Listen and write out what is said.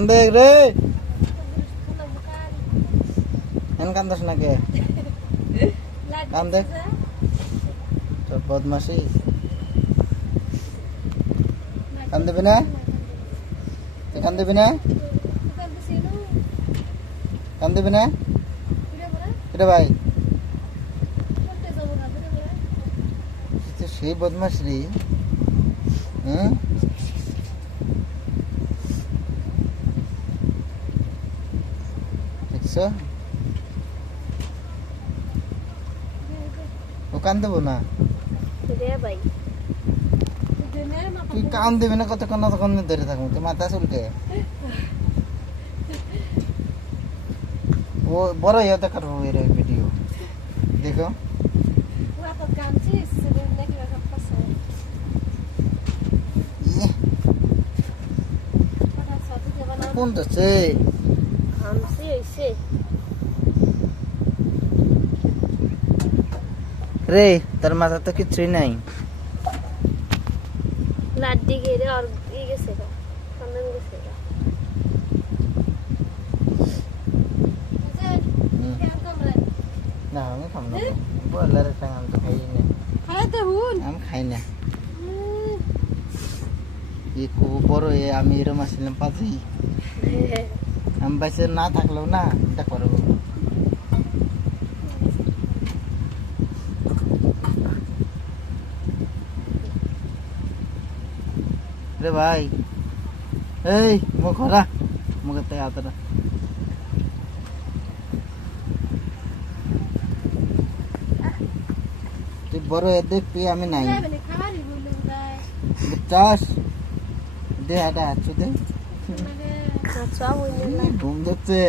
কান্দে রে এন কান্দস না কে কান্দে তোর বদমাশি কান্দবি না তুই কান্দবি না কান্দবি না রে ভাই সেই বদমাশ রে দেখছো ও কান্দবো না তুই কান দিবি না কতক্ষণ তখন ধরে থাকবো তুই মাথা চুলকে ও বড় ইয়ে দেখার এর ভিডিও দেখো কোন যাচ্ছে রে তোর মাথা তো কিছুই নাই লাড্ডি গেরে আর ই গেছে কান্দন গেছে না আমি খাম না বলার টাইম আমি তো খাই না আমি খাই না এই খুব বড় আমি এরম আসলাম পাঁচি আমি বাইসে না থাকলেও না এটা করবো রে ভাই এই মুখ খোলা মুখের থেকে হাতটা তুই বড় দেখবি আমি নাই চাষ দে হাটা হাঁচু দে ঘুম যাচ্ছে